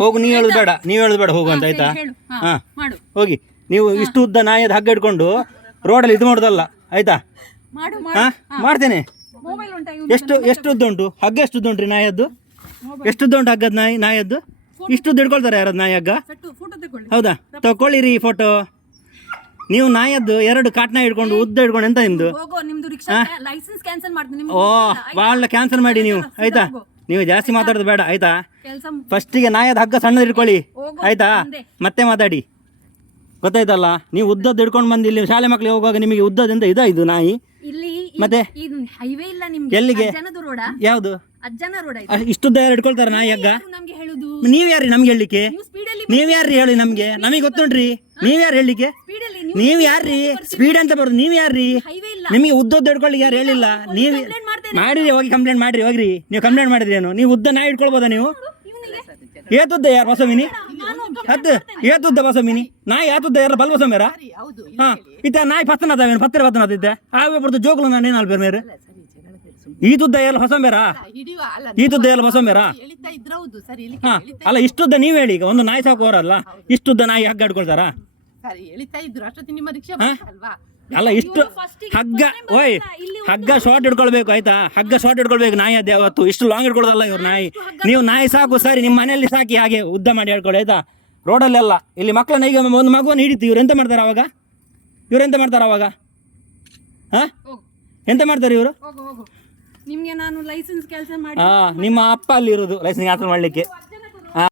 ಹೋಗು, ನೀವು ಹೇಳುದು ಬೇಡ, ನೀವು ಹೇಳುದು ಬೇಡ, ಹೋಗು ಅಂತ ಆಯ್ತಾ? ಹಾ ಹೋಗಿ. ನೀವು ಇಷ್ಟು ಉದ್ದ ನಾಯದ ಹಗ್ಗ ಇಟ್ಕೊಂಡು ರೋಡಲ್ಲಿ ಇದು ಮಾಡೋದಲ್ಲ ಆಯ್ತಾ? ಹಾ ಮಾಡ್ತೇನೆ. ಎಷ್ಟು ಉದ್ದ ಉಂಟು ಹಗ್ಗ? ಎಷ್ಟು ಉದ್ದ ಉಂಟ್ರಿ ನಾಯದ್ದು? ಎಷ್ಟು ಉದ್ದ ಉಂಟು ಹಗ್ಗದ ನಾಯದ್ದು? ಇಷ್ಟು ಉದ್ದ ಹಿಡ್ಕೊಳ್ತಾರೆ ಯಾರದ್ದು ನಾಯಿ ಹಗ್ಗ? ಹೌದಾ, ತಗೊಳ್ಳಿರಿ ಫೋಟೋ. ನೀವು ನಾಯದ್ದು 2 ಕಾಟ್ನ ಹಿಡ್ಕೊಂಡು ಉದ್ದ ಹಿಡ್ಕೊಂಡು ಎಂತ ನಿಮ್ದು? ಓ ಭಾಳ ಕ್ಯಾನ್ಸಲ್ ಮಾಡಿ ನೀವು ಆಯ್ತಾ? ನೀವು ಜಾಸ್ತಿ ಮಾತಾಡೋದು ಬೇಡ ಆಯ್ತಾ? ಫಸ್ಟಿಗೆ ನಾಯದ ಹಗ್ಗ ಸಣ್ಣದು ಹಿಡ್ಕೊಳ್ಳಿ ಆಯ್ತಾ, ಮತ್ತೆ ಮಾತಾಡಿ. ಗೊತ್ತಾಯ್ತಲ್ಲ? ನೀವು ಉದ್ದದ್ದು ಹಿಡ್ಕೊಂಡು ಬಂದು ಇಲ್ಲಿ ಶಾಲೆ ಮಕ್ಕಳಿಗೆ ಹೋಗುವಾಗ ನಿಮಗೆ ಉದ್ದದಿಂದ ಇದು ನಾಯಿ ಮತ್ತೆ ಎಲ್ಲಿಗೆ? ಯಾವುದು ಇಷ್ಟುದ್ದ ಯಾರು ಹಿಡ್ಕೊಳ್ತಾರ ನಾಯಿ ಹಗ್ಗ? ನೀವ್ ಯಾರ್ರಿ ನಮ್ಗೆ ಹೇಳಲಿಕ್ಕೆ? ನೀವ್ ಯಾರ್ರಿ ಹೇಳಿ ನಮ್ಗೆ? ನಮಗೆ ಗೊತ್ತುಂಟ್ರಿ. ನೀವ್ ಯಾರು ಹೇಳಲಿಕ್ಕೆ? ನೀವ್ ಯಾರ್ರಿ ಸ್ಪೀಡ್ ಅಂತ ಬರೋದು? ನೀವ್ ಯಾರ್ರಿ? ನಿಮಗೆ ಉದ್ದದ್ದು ಹಿಡ್ಕೊಳ್ಳಿ ಯಾರು ಹೇಳಿಲ್ಲ. ನೀವು ಮಾಡಿರಿ, ಹೋಗಿ ಕಂಪ್ಲೇಂಟ್ ಮಾಡ್ರಿ, ಹೋಗ್ರಿ. ನೀವು ಕಂಪ್ಲೇಂಟ್ ಮಾಡಿದ್ರಿ ಏನು? ನೀವು ಉದ್ದ ನಾಯಿ ಹಿಡ್ಕೊಳ್ಬೋದಾ ನೀವು? ಏತುದ್ದ ಯಾರು ಬಸಮಿನಿ? ಹತ್ತು ಏತುದ್ದ ಬಸಮಿನಿ ನಾಯಿ ಯಾತುದ್ದ ಯಾರು ಬಲ್ ಬಸಮೇರ? ಹಾ ಇತ್ತ ನಾಯಿ ಪತ್ತನದೇನು ಪತ್ತರ ಪತ್ತನದಿದ್ದೆ ಆವೇ ಬರ್ದು ಜೋಗುಲು ನಾನು ಏನು ಬೇರೆ ಮೇರೆ ಈ ತುದ್ದ ಎಲ್ಲ ಹೊಸ ಮೇರಾ? ಈ ತುದ್ದ ಎಲ್ಲ ಹೊಸ ಮೇರಾ? ಹಾ ಅಲ್ಲ, ಇಷ್ಟುದ್ದ ನೀವ್ ಹೇಳಿ. ಈಗ ಒಂದು ನಾಯಿ ಸಾಕೋರಲ್ಲ, ಇಷ್ಟುದ್ದ ನಾಯಿ ಹಗ್ಗ ಹಿಡ್ಕೊಳ್ತಾರ? ಅಲ್ಲ, ಇಷ್ಟು ಹಗ್ಗ ಓಯ್ ಹಗ್ಗ ಶಾರ್ಟ್ ಹಿಡ್ಕೊಳ್ಬೇಕು ಆಯ್ತಾ? ಹಗ್ಗ ಶಾರ್ಟ್ ಹಿಡ್ಕೊಳ್ಬೇಕು ನಾಯಿ ಅದೇ ಅವತ್ತು. ಇಷ್ಟು ಲಾಂಗ್ ಹಿಡ್ಕೊಳೋದಲ್ಲ ಇವ್ರು ನಾಯಿ. ನೀವು ನಾಯಿ ಸಾಕು ಸರಿ, ನಿಮ್ಮ ಮನೆಯಲ್ಲಿ ಸಾಕಿ ಹಾಗೆ ಉದ್ದ ಮಾಡಿ ಹೇಳ್ಕೊಳ್ಳಿ ಆಯ್ತಾ? ರೋಡಲ್ಲೆಲ್ಲ ಇಲ್ಲಿ ಮಕ್ಕಳನ್ನ ಈಗ ಒಂದು ಮಗುವನ್ನು ಹಿಡಿತು, ಇವ್ರು ಎಂತ ಮಾಡ್ತಾರೆ ಅವಾಗ? ಎಂತ ಮಾಡ್ತಾರೆ ಅವಾಗ? ಹಾ ಎಂತ ಮಾಡ್ತಾರೆ ಇವರು? ನಿಮ್ಗೆ ನಾನು ಲೈಸೆನ್ಸ್ ಕೆಲಸ ಮಾಡಿ ನಿಮ್ಮ ಅಪ್ಪ ಅಲ್ಲಿ ಇರೋದು ಲೈಸೆನ್ಸ್ ಕ್ಯಾನ್ಸಲ್ ಮಾಡ್ಲಿಕ್ಕೆ.